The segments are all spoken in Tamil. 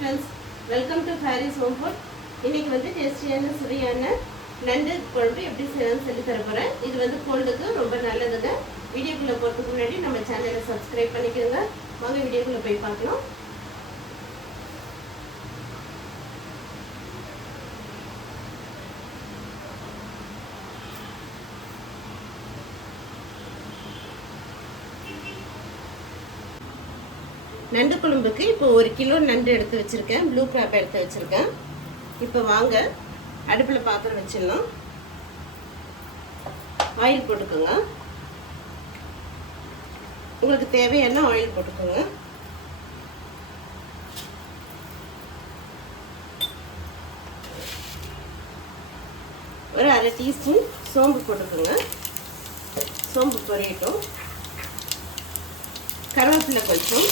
Friends welcome to Haris home food இன்னைக்கு வந்து டேஸ்டியான சுவையான நண்டு குழம்பு எப்படி செய்யணும்னு சொல்லி தர போகிறேன் இது வந்து கோல்டுக்கு ரொம்ப நல்லதுங்க. வீடியோக்குள்ளே போகிறதுக்கு முன்னாடி நம்ம சேனலை சப்ஸ்கிரைப் பண்ணிக்கோங்க. வாங்க வீடியோக்குள்ளே போய் பார்க்கலாம். நண்டு குழம்புக்கு இப்போ ஒரு கிலோ நண்டு எடுத்து வச்சுருக்கேன். ப்ளூ கிராப் எடுத்து வச்சுருக்கேன். இப்போ வாங்க அடுப்பில் பாத்திரம் வச்சிடலாம். ஆயில் போட்டுக்கோங்க. உங்களுக்கு தேவையான ஆயில் போட்டுக்கோங்க. ஒரு அரை டீஸ்பூன் சோம்பு போட்டுக்கோங்க. சோம்பு பொரியட்டும். கருவேப்பிலை கொஞ்சம்.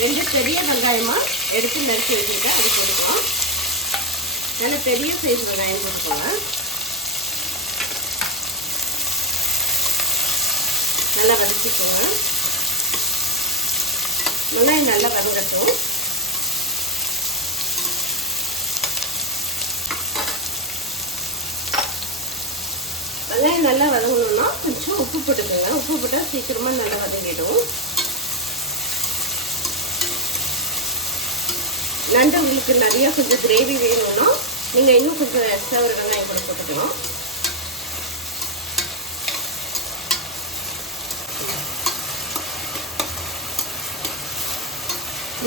ரெண்டு பெரிய வெங்காயமாக எடுத்து நறுக்கி வச்சுருக்கேன் அது போட்டுக்கலாம் நல்ல பெரிய சைஸ் வெங்காயம் போட்டுக்கோங்க. நல்லா வதக்கிக்கோங்க. வெங்காயம் நல்லா வதங்கட்டும். வெங்காயம் நல்லா வதங்கணும்னா கொஞ்சம் உப்பு போட்டுக்கோங்க. உப்பு போட்டால் சீக்கிரமாக நல்லா வதங்கிடும். நண்டு உங்களுக்கு நிறைய கொஞ்சம் கிரேவி வேணும்னா நீங்கள் இன்னும் கொஞ்சம் எக்ஸ்ட்ரா ஒரு வெங்காயம் கூட போட்டுக்கலாம்.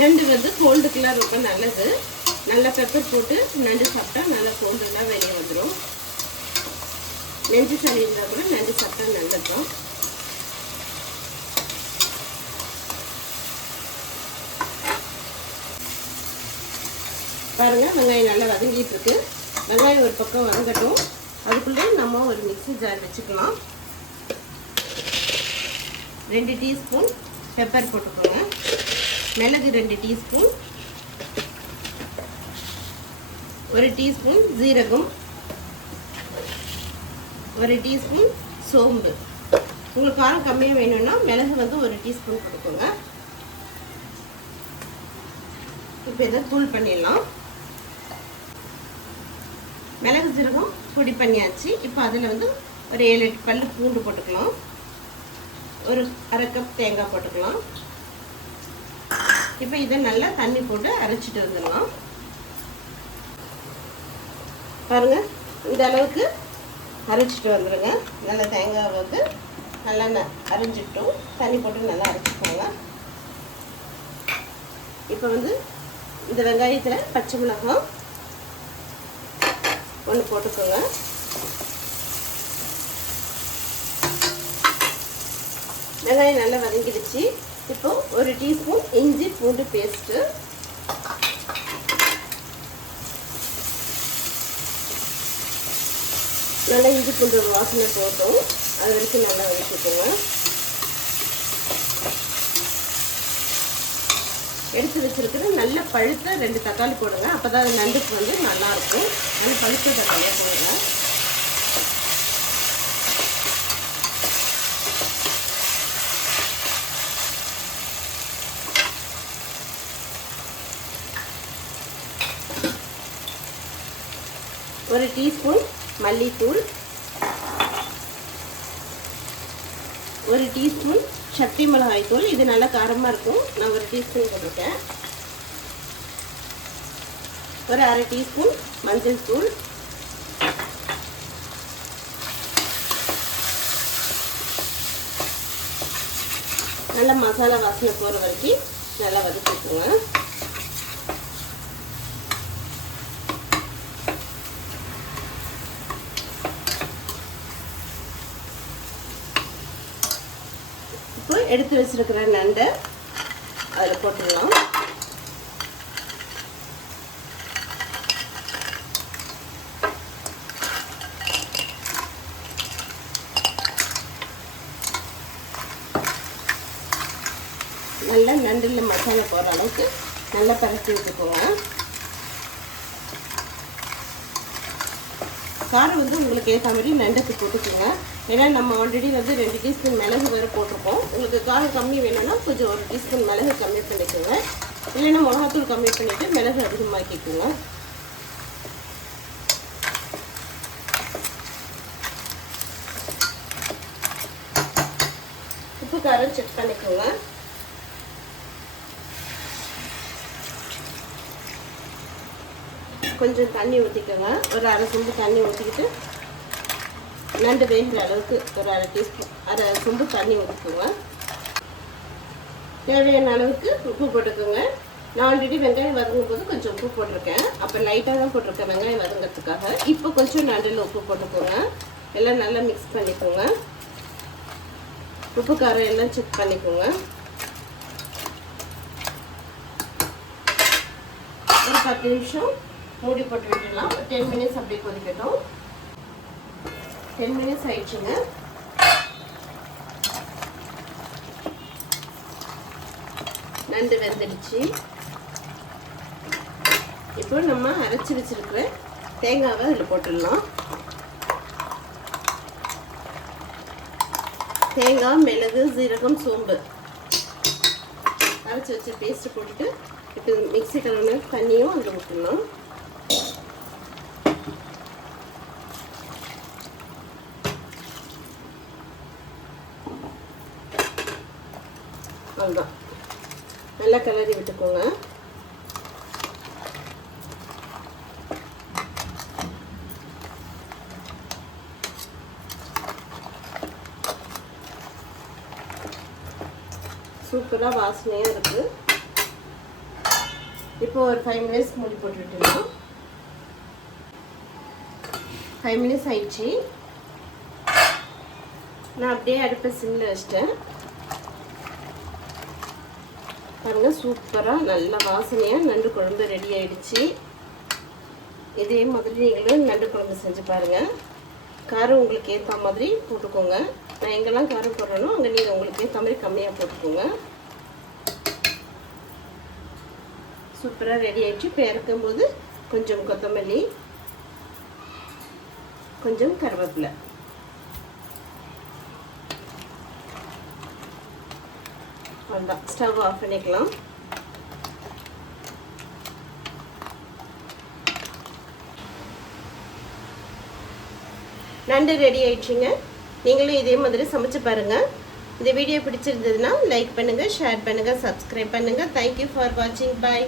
நண்டு வந்து கோல்டுக்கெல்லாம் ரொம்ப நல்லது. நல்லா பெப்பர் போட்டு நண்டு சாப்பிட்டா நல்லா கோல்டுலாம் வெளியே வந்துடும் நெஞ்சு சளி இருந்தால் கூட நண்டு சாப்பிட்டா நல்லதுதான். பாருங்கள் வெங்காயம் நல்லா வதங்கிட்டு இருக்கு வெங்காயம் ஒரு பக்கம் வதங்கட்டும். அதுக்குள்ளே நம்ம ஒரு மிக்ஸி ஜார் வச்சுக்கலாம். ரெண்டு டீஸ்பூன் பெப்பர் போட்டுக்கோங்க. மிளகு ரெண்டு டீஸ்பூன். ஒரு டீஸ்பூன் ஜீரகம் ஒரு டீஸ்பூன் சோம்பு. உங்களுக்கு காரம் கம்மியாக வேணும்னா மிளகு வந்து ஒரு டீஸ்பூன் கொடுக்குங்க இப்போ இதை தூள் பண்ணிடலாம். மிளகு ஜீரகம் பொடி பண்ணியாச்சு. இப்போ அதில் வந்து ஒரு ஏழு எட்டு பல் பூண்டு போட்டுக்கலாம். ஒரு அரை கப் தேங்காய் போட்டுக்கலாம். இப்போ இதை நல்லா தண்ணி போட்டு அரைச்சிட்டு வந்துடலாம். பாருங்கள் இந்த அளவுக்கு அரைச்சிட்டு வந்துடுங்க நல்லா தேங்காய் வந்து நல்லா அரைஞ்சிட்டும். தண்ணி போட்டு நல்லா அரைச்சிக்கோங்க. இப்போ வந்து இந்த வெங்காயத்தில் பச்சை மிளகாய் ஒன்று போட்டுக்கோங்க. வெங்காயம் நல்லா வதங்கிடுச்சு. இப்போ ஒரு டீஸ்பூன் இஞ்சி பூண்டு பேஸ்ட்டு. நல்லா இஞ்சி பூண்டு வாசனை போட்டோம். அது வரைக்கும் நல்லா வதக்கிக்கோங்க. எடுத்து வச்சிருக்கிற நல்ல பழுத்த ரெண்டு தக்காளி போடுங்க. அப்போ தான் அது நண்டுக்கு வந்து நல்லாயிருக்கும். நல்ல பழுத்த தக்காளியாக போடுங்க. ஒரு டீஸ்பூன் மல்லித்தூள் ஒரு டீஸ்பூன் சக்தி மிளகாய் தூள். இது நல்லா காரமாக இருக்கும். நான் ஒரு டீஸ்பூன் போட்டிருக்கேன். ஒரு அரை டீஸ்பூன் மஞ்சள் தூள். நல்லா மசாலா வாசனை போகிற வரைக்கும் நல்லா வதக்கிக்கோங்க. இப்போ எடுத்து வச்சிருக்கிற நண்டை அதில் போட்டுடலாம். நல்லா நண்டில் மசாலா போகிற அளவுக்கு நல்லா பரட்டி விட்டுக்கோங்க. காரம் வந்து உங்களுக்கு ஏற்ற மாதிரி நண்டுக்கு போட்டுக்கோங்க. ஏன்னா நம்ம ஆல்ரெடி வந்து ரெண்டு டீஸ்பூன் மிளகு வேறு போட்டிருக்கோம். உங்களுக்கு காரம் கம்மி வேணும்னா கொஞ்சம் ஒரு டீஸ்பூன் மிளகு கம்மி பண்ணிக்கோங்க. இல்லைன்னா மிளகாத்தூள் கம்மி பண்ணிவிட்டு மிளகு அதிகமாக்கிக்கோங்க. உப்பு காரம் செக் பண்ணிக்கோங்க. கொஞ்சம் தண்ணி ஊற்றிக்கோங்க ஒரு அரை சொம்பு தண்ணி ஊற்றிக்கிட்டு நண்டு வேகிற அளவுக்கு ஒரு அரை டீஸ்பூன் அரை சொம்பு தண்ணி ஊற்றிக்கோங்க தேவையான அளவுக்கு உப்பு போட்டுக்கோங்க. நான் ஆல்ரெடி வெங்காயம் வதங்கும் போது கொஞ்சம் உப்பு போட்டிருக்கேன். அப்போ லைட்டாக தான் போட்டிருக்கேன் வெங்காயம் வதங்கிறதுக்காக. இப்போ கொஞ்சம் நண்டில் உப்பு போட்டுக்கோங்க. எல்லாம் நல்லா மிக்ஸ் பண்ணிக்கோங்க. உப்பு காரம் எல்லாம் செக் பண்ணிக்கோங்க. ஒரு பத்து நிமிஷம் மூடி போட்டு விட்டுடலாம். டென் மினிட்ஸ் அப்படியே கொதிக்கட்டும். டென் மினிட்ஸ் ஆயிடுச்சுங்க. நண்டு வெந்துடுச்சு. இப்போ நம்ம அரைச்சி வச்சிருக்கிற தேங்காவை அதில் போட்டுடலாம். தேங்காய் மிளகு சீரகம் சோம்பு. அரைச்சி வச்ச பேஸ்ட்டு போட்டுட்டு இப்போ மிக்ஸி கலந்து தண்ணியும் அதில் ஊற்றணும் அவ்வளோதான் நல்லா கிளறி விட்டுக்கோங்க. சூப்பராக வாசனையாக இருக்குது இப்போ ஒரு ஃபைவ் மினிட்ஸ் மூடி போட்டு ஃபைவ் மினிட்ஸ் ஆயிடுச்சு. நான் அப்படியே அடுப்பை சிம்மில் வச்சிட்டேன். பாருங்க சூப்பராக நல்ல வாசனையாக நண்டு குழம்பு ரெடி ஆயிடுச்சு. இதே மாதிரி நீங்களும் நண்டு குழம்பு செஞ்சு பாருங்கள் காரம் உங்களுக்கு ஏற்ற மாதிரி போட்டுக்கோங்க. நான் எங்கெல்லாம் காரம் போடுறேனோ அங்கே நீங்கள் உங்களுக்கு ஏற்ற மாதிரி கம்மியாக போட்டுக்கோங்க. சூப்பராக ரெடி ஆயிடுச்சு. இப்போ கொஞ்சம் கொத்தமல்லி கொஞ்சம் கருவேப்பிலை. அவ்வளோதான் ஸ்டவ் ஆஃப் பண்ணிக்கலாம். நண்டு ரெடி ஆயிடுச்சுங்க. நீங்களும் இதே மாதிரி சமைச்சு பாருங்கள் இந்த வீடியோ பிடிச்சிருந்ததுன்னா லைக் பண்ணுங்கள் ஷேர் பண்ணுங்கள் சப்ஸ்கிரைப் பண்ணுங்கள் தேங்க்யூ ஃபார் வாட்சிங் பாய்